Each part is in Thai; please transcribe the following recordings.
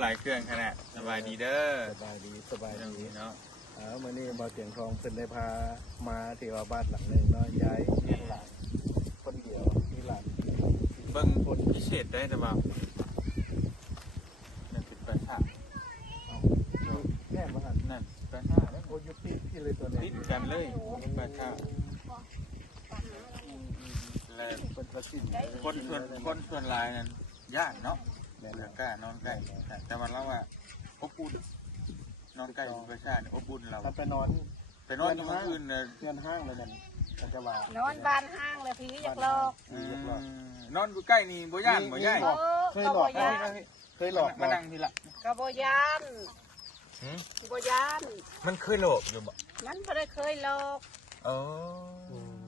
หลายเครื่องขนาดสบายดีเด้อสบายดีเนาะมื่อนี้บ่าวเตียงทองเป็นได้พามาที่ว่าบ้านหลังหนึ่งเนาะย้ายหลานคนเดียวมีหลานเบิ่งคนพิเศษได้แต่ว่านั่นติดประชาแน่มาหันนั่นประชาแล้วโอ้ยพี่เลยตัวนี้ติดกันเลยประชาแล้วคนส่วนหลายนั่นญาติเนาะแล้วก็นอนใกล้แต่วันเราว่าอบอุ่นนอนใกล้ประชาเนี่ยอบอุ่นเราไปนอนอยู่ห้างอื่นเนี่ยเงินห้างเลยนั่นจะว่านอนบ้านห้างเลยพี่อยากหลอกนอนอยู่ใกล้นี่บ่ย่านบ่ย่ายเคยหลอกมานั่งทีละกบ่ยานบ่ยานมันเคยหลอกอยู่บ่มันบ่ได้เคยหลอก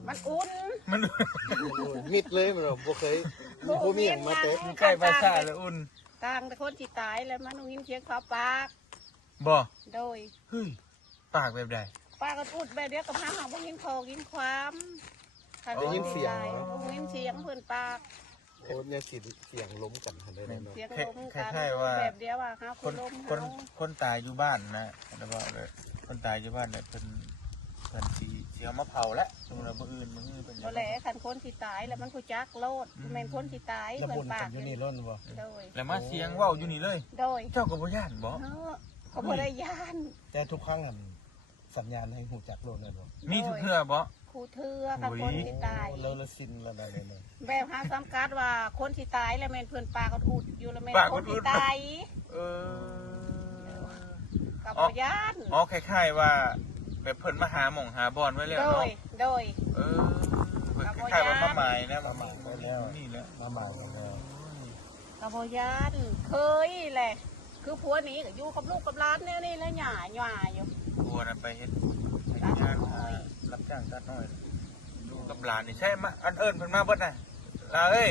มันอุ่นมันมิดเลยมันบ่เคยบ่มีหยังมาเตะใกล้ประชาแล้วอุ่นต่างแต่คนที่ตายแล้วมันยินเสียงเขาปากบ่โดยเฮ้ยปากแบบใดปากก็พูดแบบเดียวกับห้างบ่ยินคอยินความได้ยินเสียงได้ยินเสียงเพิ่นปากโอ้เนี่ยเสียงล้มกันได้เนาะเสียงล้มกันแบบเดียวว่าเฮาคนตายอยู่บ้านนะแล้วว่าคนตายอยู่บ้านเนี่ยเพิ่นสิเอามาเผาแล้วสมมุติว่ามื้ออื่นเป็นบ่แลคันคนที่ตายแล้วมันผู้จักโลดแม่นคนที่ตายเพิ่นปากอยู่นี่ล้นบ่โดยแล้วมาเสียงเว้าอยู่นี่เลยโดยเจ้าก็บ่ย่านบ่เขาบ่ได้ย่านแต่ทุกครั้งนั่นสัญญาณให้หูจักโลดนั่นบ่มีทุกเทื่อบ่คู่เทื่อกับคนที่ตายแล้วละสินแล้วนั่นเลยแบบหาสังกัดว่าคนที่ตายแล้วแม่นเพิ่นปากก็อุดอยู่แล้วแม่นคนที่ตายกับบ่ย่านคล้ายๆว่าแบบเพิ่นมาหาหม่องหาบอนไว้แล้วเนาะโดยคล้ายๆว่ามาหมายนะมาหมายไว้แล้วนี่แหละมาหมายแล้วกับบ่ย่านเคยแหละคือผัวนี้ก็อยู่กับลูกกับหลานแนวนี้แล้วหย่าอยู่ผัวนั่นไปเฮ็ดงานรับจ้างตัดน้อยลูกกับหลานนี่ใช่มาอันเอิ้นเพิ่นมาเบิดน่ะลาเอ้ย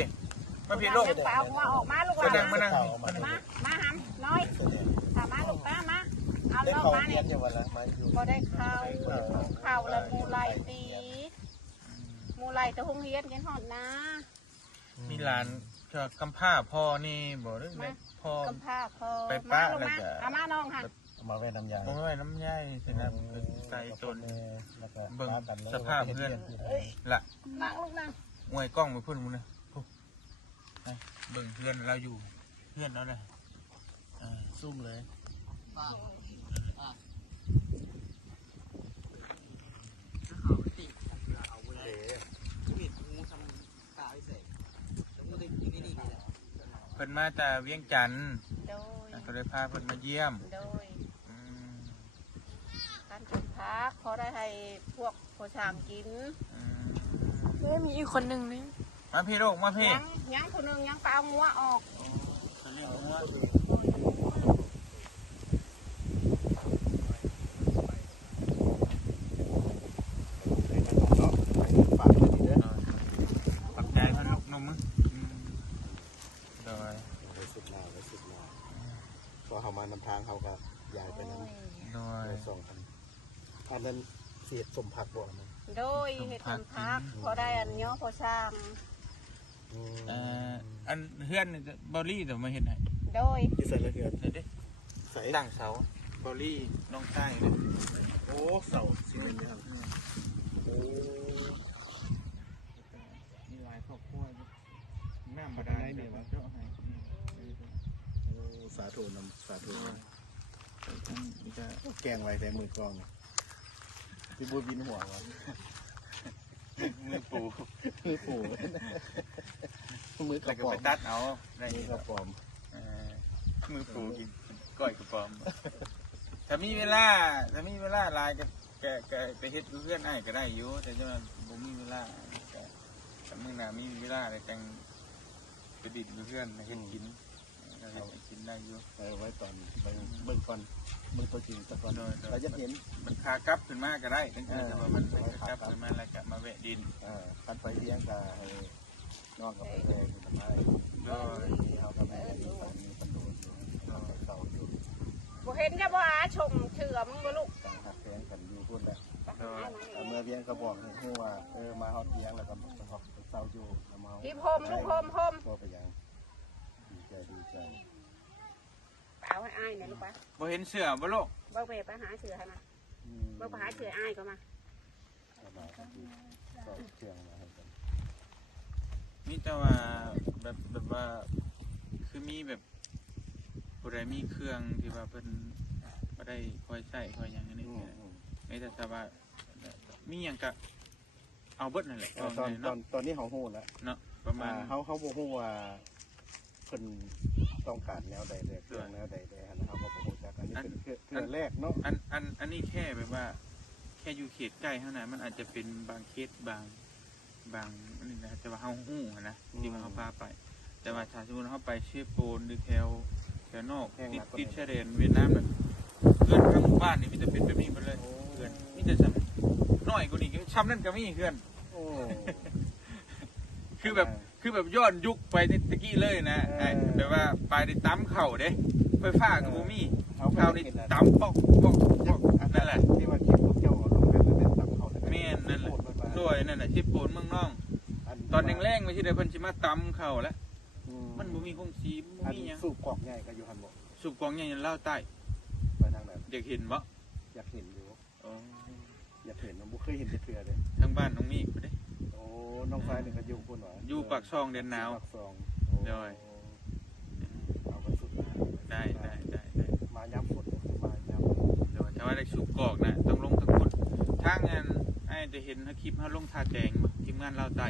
มาพี่ลูกเปล่าว่าออกมาลูกหลานมานั่งมาหำน้อยถ้ามาลูกป้ามาเอาลงมานี่บ่ได้เข้าแล้วมูไลตีมูไลตะหงเฮียนกันฮอดนะมีหลานก็กำพร้าพ่อนี่บ่ได้แม่พ่อกำพร้าพ่อไปป้าแล้วก็เอามาน้องค่ะมาไว้น้ำยาไว้น้ำยาสินะใส่ต้นเบิ่งสภาพเพื่อนล่ะนั่งลูกนั่งมวยกล้องมาพุ่นมึงนะเบิ่งเพื่อนเราอยู่เพื่อนเราเลยซุ่มเลยเพิ่นมาแต่เวียงจันทร์ก็เลยพาเพิ่นมาเยี่ยมการกินพักเขาได้ให้พวกผู้ชางกินมีอีกคนหนึ่งนี่มาพี่ลูกมาพี่ยังคนหนึ่งยังเปล่างัวออกปักใจเพิ่นลูกนมมึงพอเขามานำทางเขาก็ย้ายไปนั้นโดยส่งอันนั้นเสียสมผักบ่นะโดยเห็ดสมผักพอได้อันเนาะพอสร้างอันเฮือนบอลลี่แต่มาเห็นไหนโดยที่ใส่ละเฮือนเด็ดใส่ตั้งเสาบอลลี่น้องใต้เลยโอ้เสาสิเป็นยังโอ้มีหลายครอบครัวน้ำบาดาลเนี่ยวะเจ้าให้สาธุนำสาธุแกงไว้แต่มือกองพี่บูบินหัววะมือปูมือกระป๋อมไปตัดเอามือกระป๋อมมือปูกินก้อยกระป๋อมถ้ามีเวลาลายแกไปเฮ็ดเพื่อนไอ้ก็ได้อยู่แต่จะผมมีเวลาแต่เมื่อหน้ามีเวลาอะไรแต่งไปดิบเพื่อนเฮ็ดกินกินได้อยู่ไว้ตอนเบิ่งก่อนเบิ่งตัวจริงตะก่อนเราจะเห็นมันคากลับขึ้นมาก็ได้ตั้งแต่ว่ามันคากลับขึ้นมาแล้วก็มาแวะดินคันไปเลี้ยงกับน้องกับไปแวะอยู่ทำไมโดยเขากับแม่อยู่ตอนนี้ตำรวจอยู่เสาอยู่บ่เห็นจะบ่หาชมเชื่อมบ่ลูกต่างหักแขนกันอยู่พูดแล้วเมื่อเลี้ยงก็บอกให้ว่ามาฮอดเลี้ยงแล้วก็เสาอยู่แล้วมาพี่พมลูกพมก็ไปยังดีใจเอา ให้อ้ายเนี่ยลูกปะ บ่เห็นเสือบ่โลก เบิ่งไปหาเสือให้มาเบิ่งไปหาเสืออ้ายก็มา ก็เชียงมาให้กัน มีแต่ว่าแบบว่าคือมีแบบผู้ใดมีเครื่องที่ว่าเพิ่นบ่ได้คอยใช้คอยหยังอันนี้ไม่แต่ถ้าว่ามีหยังก็เอาเบิดนั่นแหละ ตอนนี้เขาฮู้แล้ว เนาะประมาณ เขาบ่ฮู้ว่าเพิ่นต้องการแนวใดเลยเครื่องแนวใดเลยนะเขาก็บ่ฮู้จักอันนี้เป็นเครื่องแรกเนาะ อันนี้แค่แบบว่าแค่อยู่เขตใกล้เท่านั้นมันอาจจะเป็นบางเคสบางอันนี้นะแต่ว่าเฮาฮู้นะที่ว่าเฮาพาไป แต่ว่าถ้าสมมุติเฮาไปเชฟโปนหรือแถวนอกติดชายแดนเวียดนามน่ะเพื่อนทั้งหมู่บ้านนี่มีแต่เป็นแบบนี้หมดเลยเพื่อนมีแต่ซ้ำน้อยกว่านี้ก็ซ้ำนั่นก็มีเพื่อน โอ้ คือแบบย้อนยุคไปในตะกี้เลยนะแบบว่าไปได้ตำเข่าเด้ไฟฟ้ากับบ่มีข้าวนี่ตำปอกนั่นแหละ ที่ว่าคิดพวกเจ้าลงกันแล้วเป็นตำเขา แม่นนั่นแหละด้วยนั่นแหละชิปโปนเมืองน้องตอนแรงๆไม่ใช่ได้เพิ่นสิมาตำเข่าแล้วมันบ่มีคงสีบ่มีหยัง สูบกอกใหญ่ก็อยู่หันบ่ สูบกองใหญ่เล่าใต้ ไปทางไหน อยากเห็นบ่ อยากเห็นอยู่ อ๋อ อยากเห็นมันบ่เคยเห็นจะเทื่อเลย ทางบ้านน้องมีบ่ได้ โอ้น้องฟ้านี่ก็อยู่พุ่นหรอ อยู่ปากซองเดือนหนาว ปากซอง ย่อย เอาไปสุด ได้มาย้ำฝนมาย้ เดี๋ยวถ้าว่าได้สูบกอกนะต้องลงทั้งหมดทางงานไอ้จะเห็นคลิปเฮาลงท่าแจงบ่ทีมงานเล่าใต้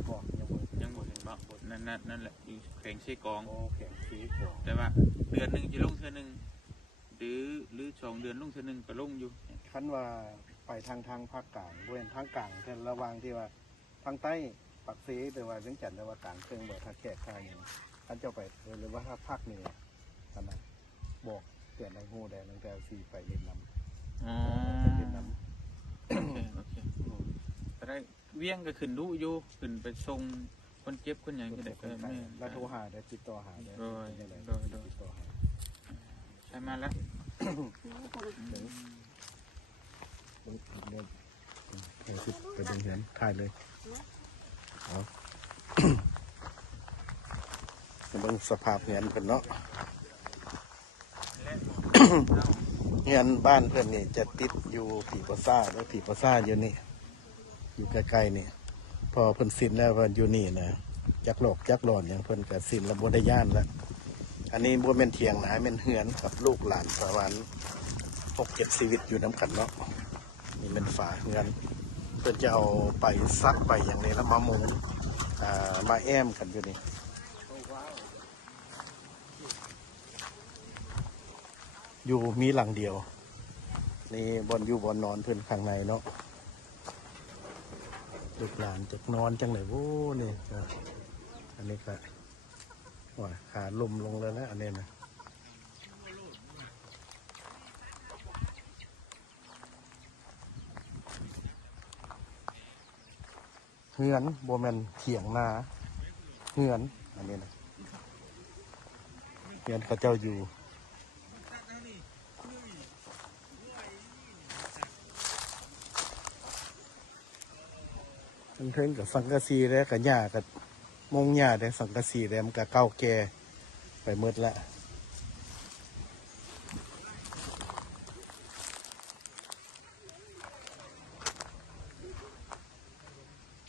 ำกอกยังบ่ ยังบ่เห็นบ่นั่นแหละอยู่แข่งเชกอง โอ้แข็งสีกอก แต่ว่าเดือนหนึงจะลงเทื่อนึงหรือ2 เดือนลงเทื่อนึงก็ลงอยู่ คันว่าไปทางภาคกลางบริเวณทางกลางแต่ระหว่างที่ว่าทางใต้ปักเสแต่ว่าเวียงจันทน์แต่ว่ากลางเครื่องบ่ทางแขกทางอย่างท่านเจ้าไปหรือว่าถ้าภาคเหนือท่านน่ะบอกเตือนในฮู้ได้ตั้งแต่สีไปเล่นน้ำ อ๋อ เล่นน้ำ โอเคก็ได้เวียงก็ขึ้นดูอยู่ขึ้นไปส่งคนเจ็บคนหยังก็ได้ก็แม่ แล้วโทรหาได้ติดต่อหาได้ โดย ติดต่อหา ใช่มาแล้ว ไปดูเห็นถ่ายเลยเอาเบิ่งสภาพเงินเพิ่นเนาะ เงินบ้านเพิ่นนี่จะติดอยู่ผีปะซ่าแล้วผีปะซ่าอยู่นี่อยู่ใกล้ๆนี่พอเพิ่นสิ้นแล้วเพิ่นอยู่นี่นะจักหลอกจักหลอนอย่างเพิ่นก็สิ้นแล้วบ่ได้ย่านแล้วอันนี้บ่แม่นเถียงนะแม่นเฮือนกับลูกหลานประมาณ6-7ชีวิตอยู่นำกันเนาะนี่เป็นฝาเฮือนเพิ่นจะเอาไปซักไปอย่างนี้แล้วมามุงมาแอมกันอยู่นี่อยู่มีหลังเดียวนี่บอนอยู่บอนนอนเพื่อนข้างในเนาะลูกหลานจะนอนจังไหนโว้นี่อันนี้ก็ว่าขาลมลงแล้วนะอันนี้นะเฮือนโบแมนเถียงนาเฮือนอันนี้นะเฮือนเขาเจ้าอยู่เพิ่นกับสังกะสีแล้วกับหญ้ากับมงหญ้าได้สังกะสีแล้วมันก็เก่าแก่ไปหมดละ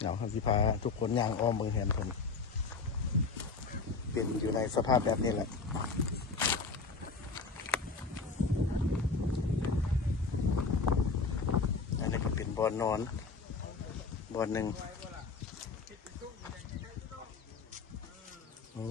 เอาครับสิพาทุกคนย่างอ้อมเมืองเห็นผมเป็นอยู่ในสภาพแบบนี้แหละอันนี้ก็เป็นบ่อนนอนบ่อนหนึ่งโอ้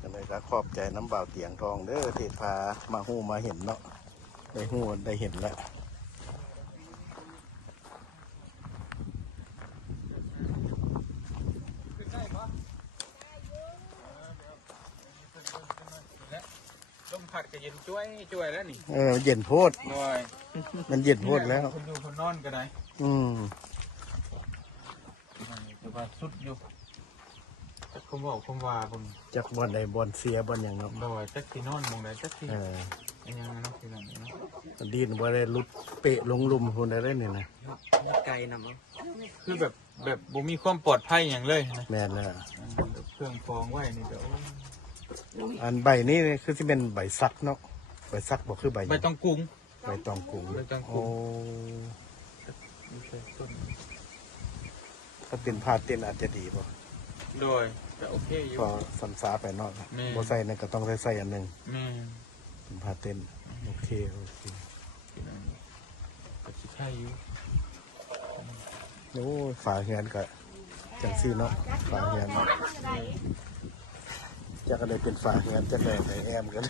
ก็เลยก็ขอบใจน้ำบ่าวเตียงทองเด้อที่พามาหู้มาเห็นเนาะได้หู้ได้เห็นแล้วลมพัดก็เย็นช่วยแล้วนี่ เย็นโพด ด้วย มันเย็นโพดแล้ว คนอยู่คนนอนก็ได้ แต่ว่าสุดอยู่จักคมว่าผม จากบอลใดบอลเสียบอลอย่างเนาะ บ่จักที่นอนมองได้จักที่ อันยังเนาะคือนั่นเนาะ ดินบ่ได้ลุดเปะลงหลุมพุ่นได้นี่นะ ไกลนำเนาะ คือแบบบ่มีความปลอดภัยอย่างเลยนะ แม่นแล้ว แบบเครื่องฟองไว้นี่เดี๋ยว อันใบนี้คือสิเป็นใบซักเนาะใบซักบ่คือใบหยัง ใบตองกุ้ง ใบตองกุ้ง ใบตองกุ้ โอ้ ง ไม่ใช่ต้น ถ้าเป็นผ้าเต้นอาจจะดีบ่ โดยแต่โอเคอยู่ ก็สันสาไปเนาะ แม่ บ่ใส่นั่นก็ต้องใส่อันหนึง แม่ เป็นผ้าเต้นโอเค คือนั่นก็สิใช่อยู่ โอ้ยฝาเฮือนก็จังซี่เนาะฝาเฮือนเนาะจักก็ได้เป็นฝาเฮือนจักได้ในแอมกัน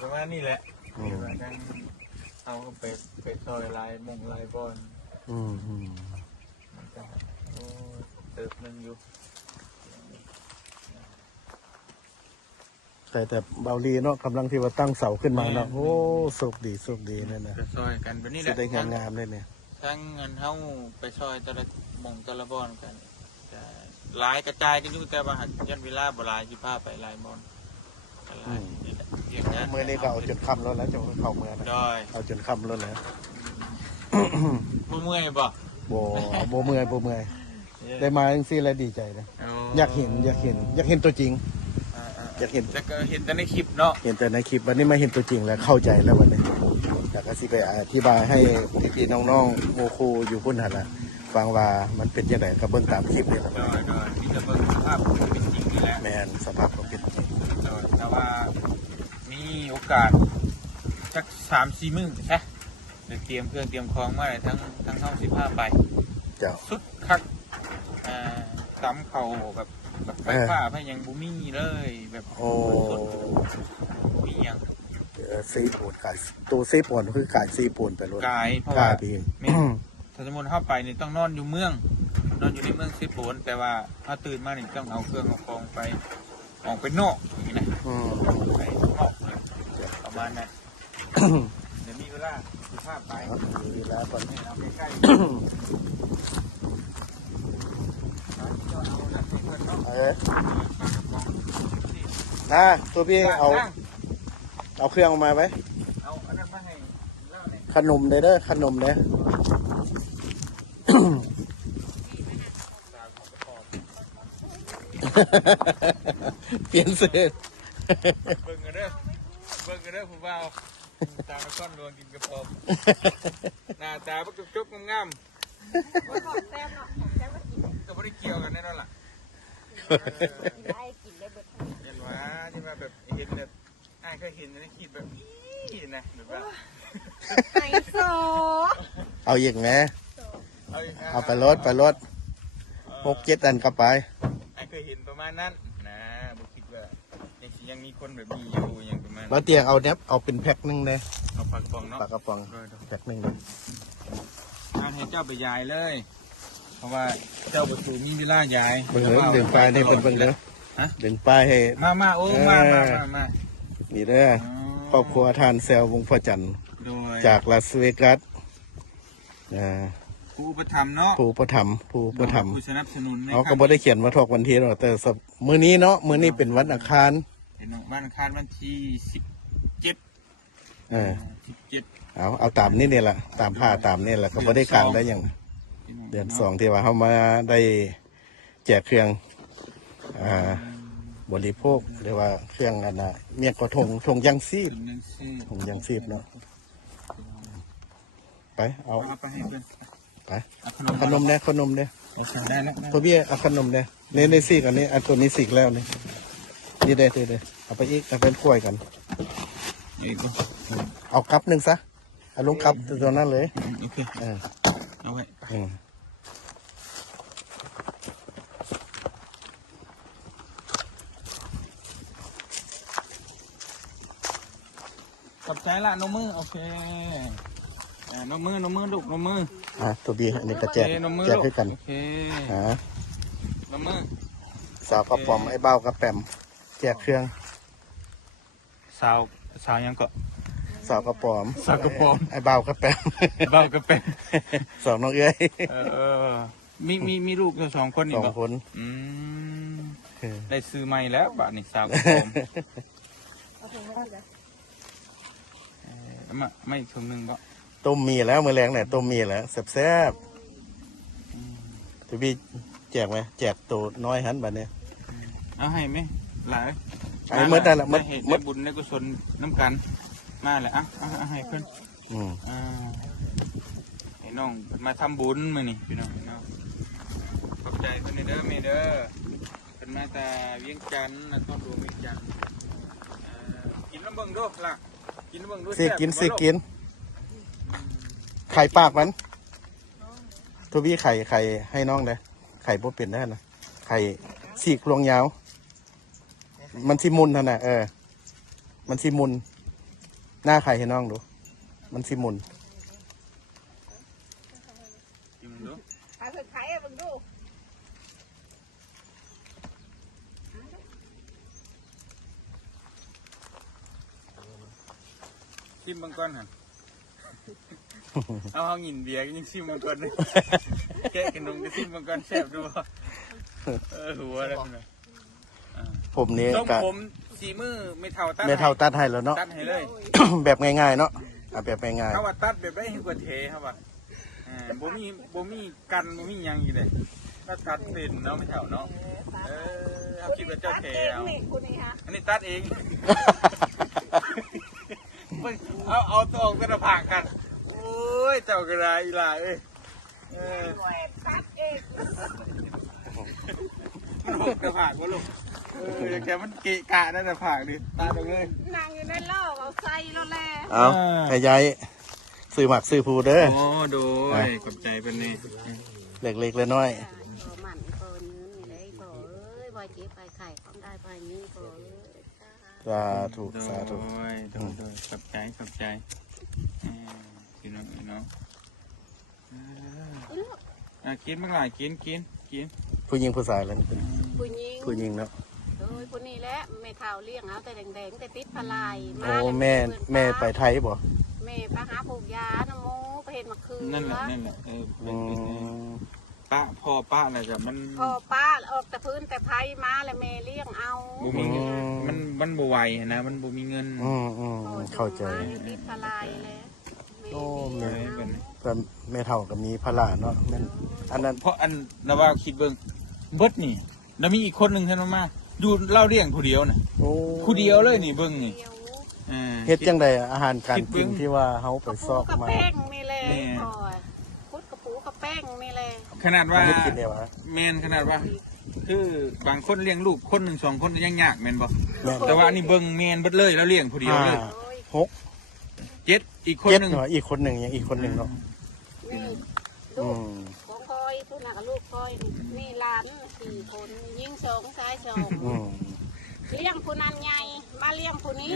ประมาณนี้แหละ อืม ดังเอาไปซอยลายมงลายบอล อืม มันก็โอ้เติบมันอยู่ แต่เบาลีเนาะกำลังที่ว่าตั้งเสาขึ้นมาเนาะโอ้โชคดีนั่นนะ ไปซอยกันแบบนี้แห สิ ละ ได้งามๆเลยเนี่ย ทั้งเงินเฮาไปซอยแต่ละมงแต่ละบอลกันจะหลายกระจายกันอยู่แต่ว่าหักยันเวลาบ่หลายสิพาไปหลายบอลหลายนี่แหละเรียกนะ เมื่อนี้ก็เอาจนค่ำแล้วจะเข้าเมื่อนะ ดอย เอาจนค่ำแล้วนะ บ่เมื่อยบ่ บ่เมื่อยได้มาจังซี่แล้วดีใจนะอยากเห็นตัวจริง อยากเห็น แต่ก็เห็นแต่ในคลิปเนาะ เห็นแต่ในคลิปวันนี้มาเห็นตัวจริงแล้วเข้าใจแล้ววันนี้อยากจะสิไปอธิบายให้พี่ๆน้องๆโมครูอยู่พุ่นหันละฟังว่ามันเป็นยังไงกับเบิ้งตามคลิปนี่แหละ ดอยมีแต่เบิ่งสภาพมันเป็นจริงนี่แหละ แมนสภาพก็เป็นจริง ดอยแต่ว่ามีโอกาสสัก3-4 มื้อใช่เดี๋ยวเตรียมเครื่องเตรียมของมาให้ทั้งเฮาสิพาไป เจ้า สุดคักตำเขาแบบไฟฟ้าพยังบุมีเลยแบบ โอ้ สุดบุมีหยัง ซีปูนขายตัวซีปูนคือขายซีปูนไปรถ กายเพราะ กา ว่า บี ไม่ถ้าสมมติเข้าไปนี่ต้องนอนอยู่เมือง นอนอยู่ในเมืองสิโผนแต่ว่าถ้าตื่นมานี่ต้องเอาเครื่องเอาของไปออกไปนอกอย่างนี้นะ อืม ไปนอกเลยประมาณนั้นเดี๋ยวมีเวลาสุภาพไป ดีแล้วก่อน ให้เราใกล้ๆเอาจากเพื่อนเนาะ นะตัวพี่เอาเครื่องออกมาไว้ เอาอันนั้นมาให้เล่าเนี่ย ขนมเด้อขนมเด้อ เปลี่ยนเสื้อ เบิ่งกันเด้อผมว่าเอาตามาก้อนรวงกินกระเพาะหน้าตาบักจุกๆงาม แซ่บเนาะแซ่บก็กิน ๆก็ไม่ได้เกี่ยวกันแน่นอนล่ะ ได้กินได้เบิดทั้ง เห็นว่าที่มาแบบเห็นแบบเคยเห็นในคลิปแบบนี้นะแบบว่า ไฮโซ เอาอีกไหมเอาไปรถ6-7 อันกลับไป เคยเห็นประมาณนั้นนะบุคิดว่ายังมีคนแบบนี้อยู่ยังประมาณ แล้วเตียงเอาเนี้ยเอาเป็นแพ็คหนึงเลย เอาปากกระป๋องเนาะ ปลากระป๋องแพ็คหนึงเลย เอาให้เจ้าไปยายเลย เพราะว่าเจ้าประตูมีเวลายาย เบิ่งเด้อดึงป้ายให้เบิ่งเด้อ ฮะ ดึงป้ายให้ มาโอ้มา นี่เด้อครอบครัวทานแซววงพ่อจันทร์ โดย จากลาสเวกัส ผู้ประทับเนาะ ผู้ประถมภ์ ผู้สนับสนุน เขาก็บ่ได้เขียนว่าทอกวันที่หรอกแต่มื้อนี้เนาะมื้อนี้เป็นวันอังคาร เป็นวันอังคารวันที่17 เออ 17 เอาตามนี่เนี่ยแหละตามผ้าตามนี่แหละก็บ่ได้กลางได้อย่างเดือน2ที่ว่าเขามาได้แจกเครื่องบริโภคเรียกว่าเครื่องอันน่ะเมียกระทงทงยังซีบ เป็นหนังสือ ทงยังซีบเนาะไปเอา เอาไปให้เพื่อน ไป เอา ขนมเนี่ยขนมเนี่ย เอาสั่งได้แล้ว ตัวเบี้ยเอาขนมเนี่ยในซีกอันนี้อันตัวนี้ซีกแล้วนี่นี่ได้เอาไปอีกเอาเป็นกล้วยกัน นี่กู เอากั๊บหนึ่งซะเอาลงกั๊บตัวนั้นเลย โอเค เออ เอาไว้ อืม ขอบใจละนมมือโอเคนมมือลูกนมมือ ตัวเบี้ยอันนี้ก็แจก นมมือ แจก ลูก ให้กัน โอเค อ่าน มมือ สาวกระป๋อมไอ้เบ้ากระแปมแจกเครื่อง สาวยังก็ สาวกระป๋อม สาวกระป๋อม ไอ้เบ้ากระแปม เบากระเป็น สองน้องเอ้ย มีลูกอยู่2 คน ส นี่ อง บ่ คน อืม เออ ได้ซื้อใหม่แล้วบาทนี่สาวกระป๋อม มาไม่ถุงหนึงบ่ ต้มมีแล้วมื้อแรงเนี่ยต้มมีแล้วแซ่บๆตัวพี่แจกไหมแจกตัวน้อยหันบัดเนี่ย เอาให้ไหมหลาย ไอ้มื้อนั่นล่ะมื้อ ได้บุญได้กุศลน้ำกันมาเลยเอาให้เพิ่น อืม ให้น้องเพิ่นมาทำบุญมื้อนี้พี่น้องเนาะขอบใจเพิ่นเด้อแม่เด้อเพิ่นมาแต่เวียงจันทน์นครหลวงเวียงจันทน์กินน้ำเบิ่งดูล่ะกินน้ำเบิ่งดู สิกิน แซ่บบ่ลู กินไข่ปากมันตัวพี่ไข่ให้น้องเลยไข่บ่เป็นได้นะไข่ฉีกลวงยาว มันสิมุนเท่าน่ะมันสิมุนหน้าไข่ให้น้องดู มันสิมุน กินดู ไปเพิ่นไข่ให้เบิ่งดู ชิมเบิ่งก่อนหั่นเอาหินเบียร์ก็ยังชิมเบิ่งก่อนเลยแกะขนมก็ชิมเบิ่งก่อนแซ่บดูบ่หัวแล้วนะ ผมนี่ ต้ม กะ ผมสีมือไม่เท่าตัด แม่เท่าตัดให้แล้วเนาะ ตัดให้เลย แบบง่ายๆเนาะแบบง่าย เขาว่าตัดแบบได้ให้กว่าเทครับว่าบ่มีกันบ่มีหยังอยู่เลยก็ตัดเป็นเนาะไม่เท่าเนาะเอาคิดว่าเจ้าเทเอา นี่คุณนี่ฮะ อันนี้ตัดเองเอาตัวออกกันผากกันโอ้ยเจ้ากระไรอีหล่าเอ้ย หน่วยตัดเอง มันหกกระผากวะลูกแกมันเกะกะนั่นกระผากดิตัดออกเลย นั่งอยู่ในโลกเอาใส่รถแล่ ๆเอาให้ยายซื้อหมักซื้อผูเด้อ โอ้โดยขอบใจเป็นนี่ เล็กๆน้อย พอมันพอเนื้อนี่เลยพอเอ้ยบ่เจ็บไปไข่ของได้ไปนี้พอเอ้ย ๆสาธุสาธุ โดยขอบใจพี่น้องกินบ้างหลายกิน ผู้หญิงผู้ชายแล้วนี่เป็น ผู้หญิง ผู้หญิงเนาะ โดยผู้นี้แหละแม่เฒ่าเลี้ยงเอาแต่แดงๆแต่ติดพลาย โอ้แม่ไปไทยบ่ แม่ไปหาปลูกยาน้ำมูไปเห็นมะเขือ นั่นแหละป้าอะไรกับมัน พอป้าออกแต่พื้นแต่ไผ่มาแล้วแม่เลี้ยงเอา บ่มีเงินมันบ่ไหวนะมันบ่มีเงิน เข้าใจ ติดพลายเลย โอ้ แม่ แม่ เลี้ยงเอา แต่แม่เฒ่าก็มีภาระเนาะแม่นอันนั้น เพราะอันนว่าคิดเบิ่งเบิดนี่แล้วมีอีกคนหนึ่งเท่านั้นมาอยู่เล่าเลี้ยงผู้เดียวน่ะ โอ้ ผู้เดียวเลยนี่เบิ่งนี่ เดียว เฮ็ดจังไดอาหารการกินที่ว่าเฮาไปซอก กระ มา แป้งนี่เลยพอพุดกระปูกระแป้งนี่เลย ขนาดว่า เฮ็ดกินได้วะ แม่นขนาดว่า คือบางคนเลี้ยงลูกคนหนึ่งสองคนยังยากแม่นบ่ แม่น แต่ว่าอันนี้เบิ่งแม่นเบิดเลยแล้วเลี้ยงผู้เดียวเลย โอ้ย 7อีกคน เจ็ด หนึง เนาะอีกคนหนึ่งยังอีกคนหนึ่งเนาะ นี่ อื ลูก ม ของคอยทุกนักลูกคอยนี่หลาน4 คนยิง2ชาย2 อืม เลี้ยงผู้นั้นใหญ่มาเลี้ยงผู้นี้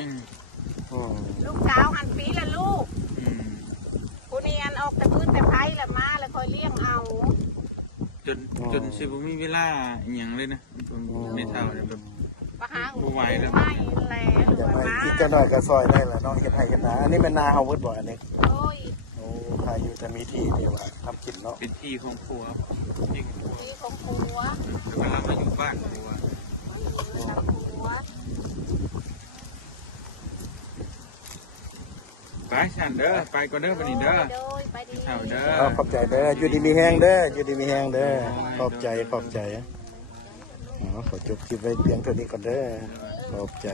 อืม ลูกสาวหันปีละลูก อืม ผู้นี้อันออกแต่พื้นแต่ไผ่ละมาแล้วคอยเลี้ยงเอา จนสิบ่มีเวลาอีหยังเลยนะไม่เท่าเลยแบบ ปะหา บ่ไหวแล้ว ไม่แล้ว จะ มา ไปอีกจังหน่อยก็ซอยได้แหละเนาะเฮ็ดไห้เฮ็ดนาอันนี้เป็นนาเฮาเบิดบ่อันนี้ โอ้ย โอ้ใครอยู่จะมีที่ที่ว่าทำกินเนาะ เป็นที่ของผัวที่ของผัว ที่ของผัว เวลามาอยู่บ้านผัว ผัว ไปฉันเด้อไปก่อนเด้อบัดนี้เด้อ โดยไปดี เท่าเด้อ ขอบใจเด้ออยู่ดีมีแห้งเด้ออยู่ดีมีแห้งเด้อขอบใจขอบใจขอจบคลิปไว้เพียงเท่านี้ก่อนเด้อขอบใจ